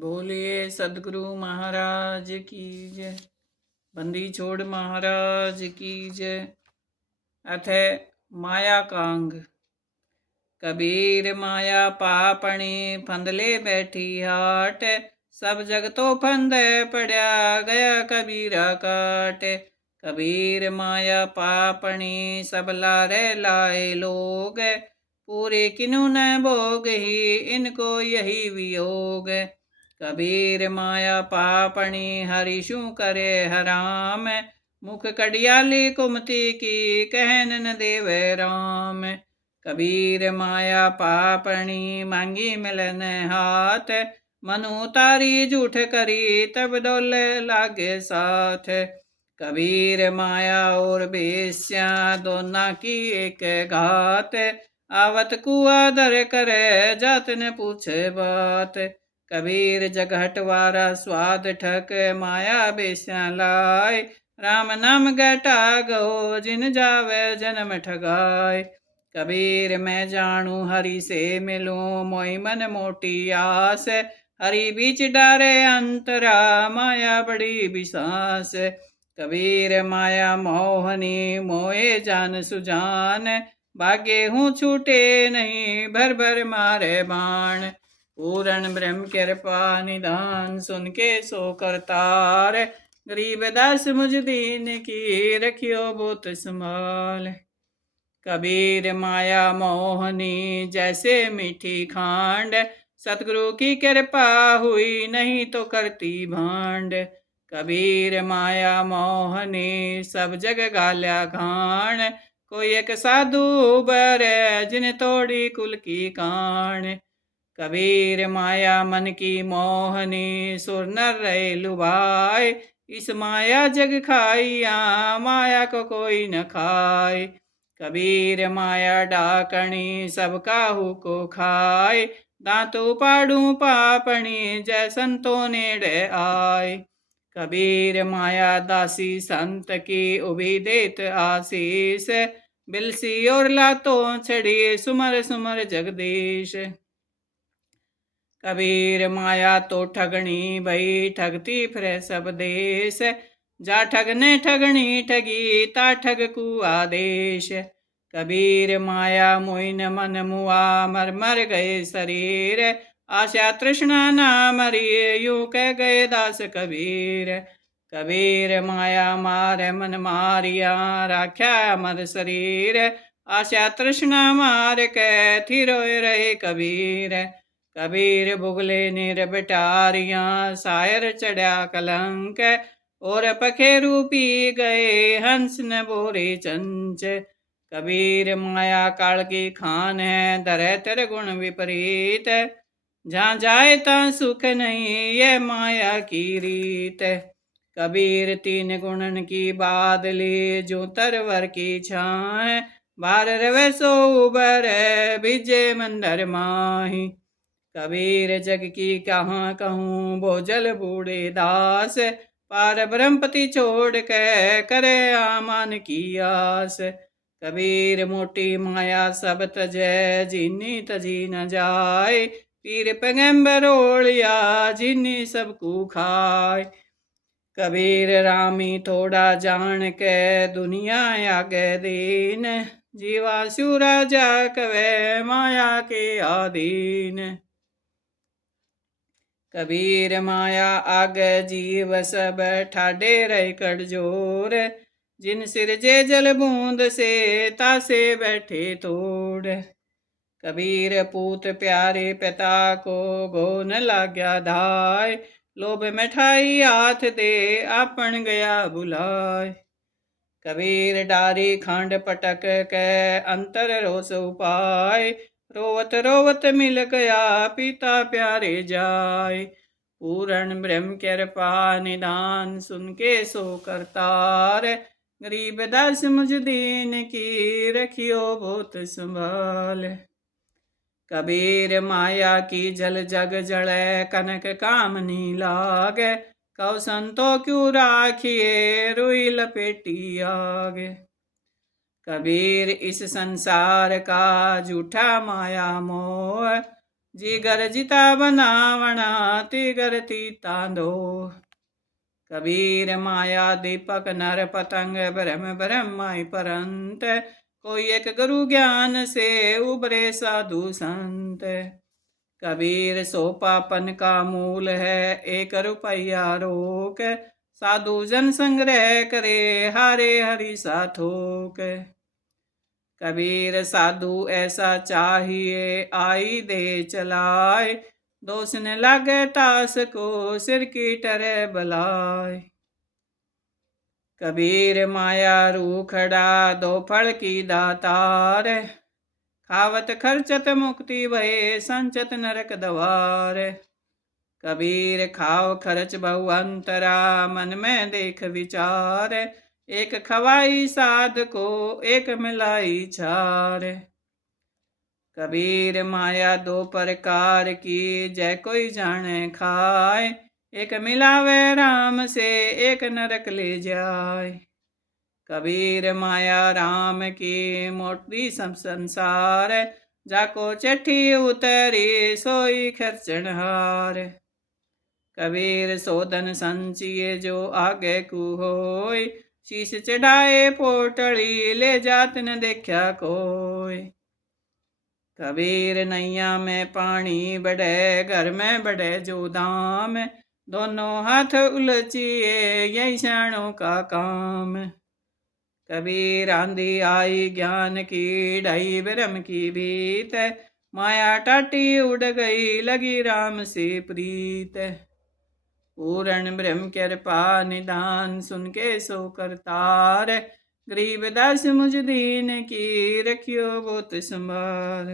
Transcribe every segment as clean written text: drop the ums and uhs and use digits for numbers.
बोलिए सदगुरु महाराज की जय। बंदी छोड़ महाराज की जय। अथ माया कांग। कबीर माया पापणी फंदले बैठी हाट, सब जग तो फंद पड़ा गया कबीरा काट। कबीर माया पापणी सब लारे लाए लोग, पूरे किनु न भोग ही इनको यही वियोग। कबीर माया पापणी हरिशु करे हराम, मुख कडियाली कुमति की कहन न देवे राम। कबीर माया पापणी मांगी मिलन हाथ, मनु तारी झूठ करी तब डोले लागे साथ। कबीर माया और बेस्या दोना की एक घात, आवत कुआ दर करे जात न पूछे बात। कबीर जग हटवारा स्वाद ठक माया बेस्या लाय, राम नाम गटा गो जिन जावे जन्म ठगाय। कबीर मैं जानू हरि से मिलूं मोई मन मोटी आस, हरि बीच डारे अंतरा माया बड़ी बिसास। कबीर माया मोहनी मोए जान सुजान, भाग्य हूँ छूटे नहीं भर भर मारे बाण। पूर्ण ब्रह्म कृपा निधान सुन के सो करतार, गरीब दास मुझ दीन की रखियो बहुत संभाल। कबीर माया मोहनी जैसे मीठी खांड, सतगुरु की कृपा हुई नहीं तो करती भांड। कबीर माया मोहनी सब जग गाल्या घाण, कोई एक साधु बर जिन तोड़ी कुल की कान। कबीर माया मन की मोहनी सुर नर रहे लुभाए, इस माया जग खाइया माया को कोई न खाए। कबीर माया डाकणी सब काहू को खाए, दांतु पाड़ू पापणी जय संतो नेड़े आए। कबीर माया दासी संत की उभी देत आशीष, बिलसी और लातों छड़ी सुमर सुमर जगदीश। कबीर माया तो ठगणी भई ठगती फिरे सब देश, जा ठगने ठगणी ठगी ता ठग कु आदेश। कबीर माया मोइन मन मुआ मर मर गए शरीर, आशा तृष्णा ना मरी यूं कह गए दास कबीर। कबीर माया मार मन मारिया राख्या अमर शरीर, आशा तृष्णा मार के थिरोए रहे कबीर। कबीर बुगले निरबटारियां सायर चढ़ा कलंक, और पखेरु पी गए हंस न बोरे चंच। कबीर माया काल की खान है धरे तेरे गुण विपरीत, जहाँ जाए ता सुख नहीं ये माया की रीत। कबीर तीन गुणन की बादली जो तरवर की छाए, बार रवे सो उबर भिजे मंदर माही। कबीर जग की कहाँ कहूँ बोझल बूढ़े दास, पार ब्रह्मपति छोड़ के करे आमान की आस। कबीर मोटी माया सब तजै जिनी तजी न जाए, पीर पैगंबर ओलिया जिनी सबको खाए। कबीर रामी थोड़ा जान के दुनिया आगे दीन, जीवा सूरा जा कवे माया के आधीन। कबीर माया आग जीव सब ठाडे रहे कड़जोर, जिन सिरजे जल बूंद से तासे बैठे तोड़। कबीर पूत प्यारे पिता को गो न लाग्या धाय, लोभ मिठाई हाथ दे आपन गया बुलाय। कबीर डारी खांड पटक के अंतर रोस उपाय, रोवत रोवत मिल गया पिता प्यारे जाय। पूर्ण ब्रह्म कृपा निधान सुन के सो करतार, गरीब दास मुझ दीन की रखियो बहुत संभाल। कबीर माया की जल जग जड़े कनक कामनी लागे, कौ संतो क्यों राखिए रुई लपेटी आगे। कबीर इस संसार का झूठा माया मोह, जी घर जिता बनावना तिगर तीता दो। कबीर माया दीपक नर पतंग ब्रह्म ब्रह्माई परंत। कोई एक गुरु ज्ञान से उबरे साधु संत। कबीर सो पापन का मूल है 1 रुपया रोक। साधु जन संग्रह करे हारे हरि सा थोक। कबीर साधु ऐसा चाहिए आई दे चलाए। दोष न लागे तास को सिर की टरे बलाय। कबीर माया रू खड़ा 2 फल की दातार। खावत खर्चत मुक्ति भये संचत नरक द्वार। कबीर खाव खर्च बहु अंतरा मन में देख विचार। एक खवाई साध को एक मिलाई छार। कबीर माया 2 प्रकार की जय कोई जाने खाए। एक मिलावे राम से एक नरक ले जाए। कबीर माया राम की मोटी सब संसार। जाको चिट्ठी उतरी सोई खर्चनहार। कबीर सोधन संचिए जो आगे कु होय। शीश चढ़ाए पोटली ले जात न देखा कोय। कबीर नैया में पानी बढ़े घर में बढ़े जो दाम। दोनों हाथ उलचिए यही शाणों का काम। कबीर आंधी आई ज्ञान की ढाई ब्रह्म की भीत। माया टाटी उड़ गई लगी राम से प्रीत। पूर्ण ब्रह्म कृपा निदान सुन के सो करतार। गरीब दास मुझ दीन की रखियो बहुत संभार।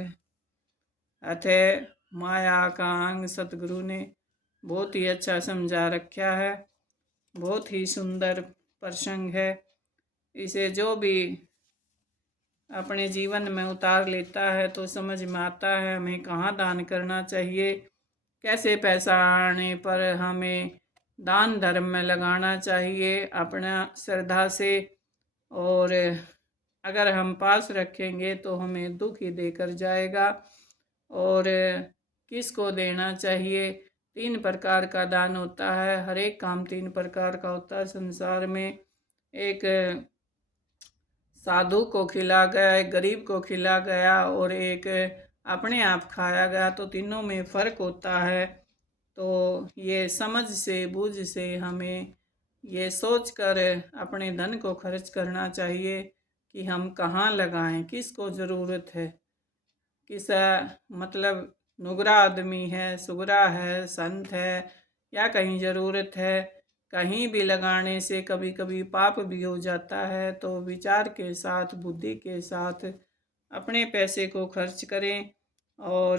अथे माया का अंग सतगुरु ने बहुत ही अच्छा समझा रखा है। बहुत ही सुंदर प्रसंग है। इसे जो भी अपने जीवन में उतार लेता है तो समझ में आता है हमें कहाँ दान करना चाहिए। कैसे पैसा आने पर हमें दान धर्म में लगाना चाहिए अपना श्रद्धा से। और अगर हम पास रखेंगे तो हमें दुख ही देकर जाएगा। और किसको देना चाहिए 3 प्रकार का दान होता है। हर एक काम 3 प्रकार का होता है संसार में। एक साधु को खिला गया, एक गरीब को खिला गया और एक अपने आप खाया गया। तो तीनों में फ़र्क होता है। तो ये समझ से बूझ से हमें ये सोच कर अपने धन को खर्च करना चाहिए कि हम कहाँ लगाएं, किसको ज़रूरत है। किस मतलब नुगरा आदमी है, सुगरा है, संत है या कहीं ज़रूरत है। कहीं भी लगाने से कभी कभी पाप भी हो जाता है। तो विचार के साथ बुद्धि के साथ अपने पैसे को खर्च करें। और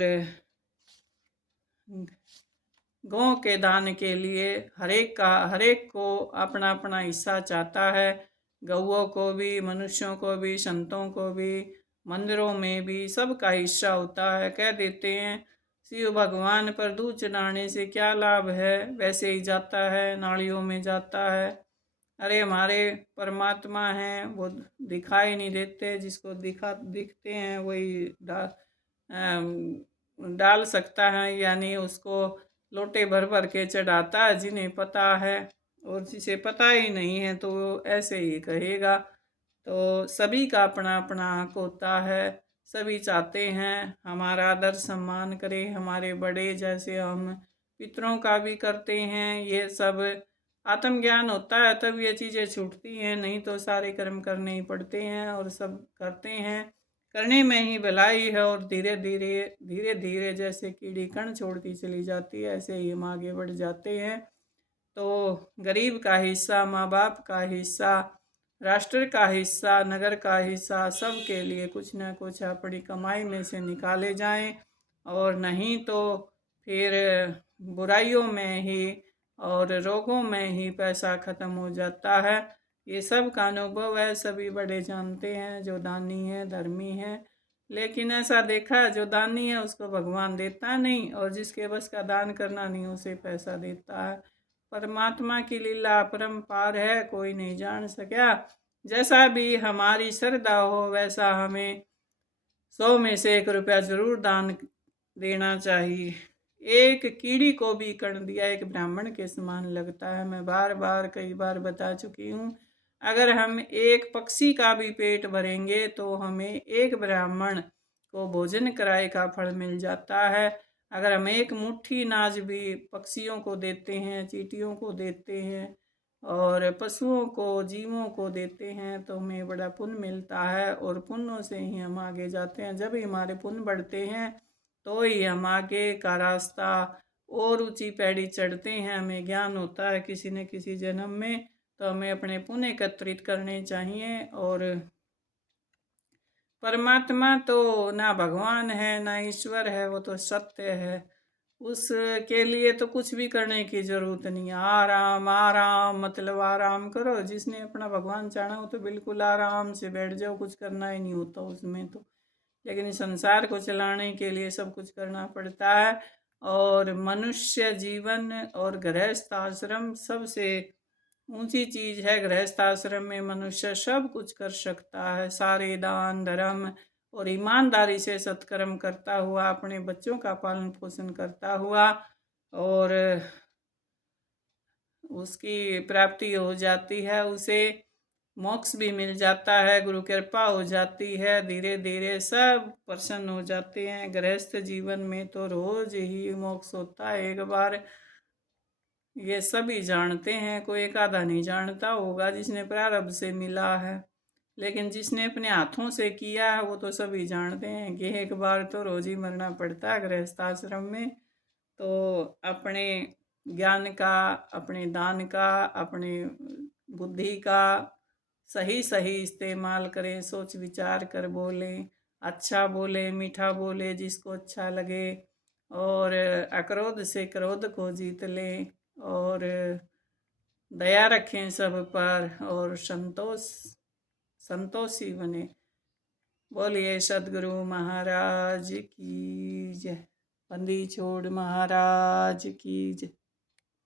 गौ के दान के लिए हर एक को अपना अपना हिस्सा चाहता है। गौओं को भी, मनुष्यों को भी, संतों को भी, मंदिरों में भी सबका हिस्सा होता है। कह देते हैं शिव भगवान पर दूध चढ़ाने से क्या लाभ है, वैसे ही जाता है, नालियों में जाता है। अरे हमारे परमात्मा हैं वो दिखाई नहीं देते। जिसको दिखते हैं वही डाल सकता है, यानी उसको लोटे भर भर के चढ़ाता है जिन्हें पता है। और जिसे पता ही नहीं है तो ऐसे ही कहेगा। तो सभी का अपना अपना हक होता है। सभी चाहते हैं हमारा आदर सम्मान करें, हमारे बड़े जैसे हम पितरों का भी करते हैं। ये सब आत्मज्ञान होता है तब ये चीज़ें छूटती हैं, नहीं तो सारे कर्म करने ही पड़ते हैं और सब करते हैं। करने में ही भलाई है। और धीरे धीरे जैसे कीड़ी कण छोड़ती चली जाती है ऐसे ही हम आगे बढ़ जाते हैं। तो गरीब का हिस्सा, माँ बाप का हिस्सा, राष्ट्र का हिस्सा, नगर का हिस्सा, सब के लिए कुछ न कुछ अपनी कमाई में से निकाले जाएं। और नहीं तो फिर बुराइयों में ही और रोगों में ही पैसा ख़त्म हो जाता है। ये सब का अनुभव है, सभी बड़े जानते हैं जो दानी है, धर्मी है। लेकिन ऐसा देखा है जो दानी है उसको भगवान देता नहीं और जिसके बस का दान करना नहीं उसे पैसा देता है। परमात्मा की लीला अपरंपार है, कोई नहीं जान सका। जैसा भी हमारी श्रद्धा हो वैसा हमें 100 में से 1 रुपया ज़रूर दान देना चाहिए। एक कीड़ी को भी कण दिया एक ब्राह्मण के समान लगता है। मैं बार बार कई बार बता चुकी हूँ, अगर हम एक पक्षी का भी पेट भरेंगे तो हमें एक ब्राह्मण को भोजन कराए का फल मिल जाता है। अगर हम एक मुट्ठी अनाज भी पक्षियों को देते हैं, चींटियों को देते हैं और पशुओं को, जीवों को देते हैं तो हमें बड़ा पुण्य मिलता है, और पुण्यों से ही हम आगे जाते हैं। जब ही हमारे पुण्य बढ़ते हैं तो ही हम आगे का रास्ता और ऊंची पैड़ी चढ़ते हैं। हमें ज्ञान होता है किसी न किसी जन्म में, तो हमें अपने पुण्य एकत्रित करने चाहिए। और परमात्मा तो ना भगवान है ना ईश्वर है, वो तो सत्य है। उसके लिए तो कुछ भी करने की जरूरत नहीं है। आराम आराम मतलब आराम करो। जिसने अपना भगवान जाना हो तो बिल्कुल आराम से बैठ जाओ, कुछ करना ही नहीं होता उसमें तो। लेकिन संसार को चलाने के लिए सब कुछ करना पड़ता है। और मनुष्य जीवन और गृहस्थ आश्रम सबसे ऊंची चीज है। गृहस्थ आश्रम में मनुष्य सब कुछ कर सकता है, सारे दान धर्म और ईमानदारी से सत्कर्म करता हुआ, अपने बच्चों का पालन पोषण करता हुआ, और उसकी प्राप्ति हो जाती है, उसे मोक्ष भी मिल जाता है, गुरु कृपा हो जाती है। धीरे धीरे सब प्रसन्न हो जाते हैं। गृहस्थ जीवन में तो रोज ही मोक्ष होता है एक बार, ये सभी जानते हैं। कोई एक आधा नहीं जानता होगा जिसने प्रारब्ध से मिला है, लेकिन जिसने अपने हाथों से किया है वो तो सभी जानते हैं कि एक बार तो रोज ही मरना पड़ता है गृहस्थ आश्रम में। तो अपने ज्ञान का, अपने दान का, अपने बुद्धि का सही सही इस्तेमाल करें। सोच विचार कर बोलें, अच्छा बोले, मीठा बोले जिसको अच्छा लगे, और अक्रोध से क्रोध को जीत लें, और दया रखें सब पर, और संतोषी बने। बोलिए सदगुरु महाराज की जय। बंदी छोड़ महाराज की जय।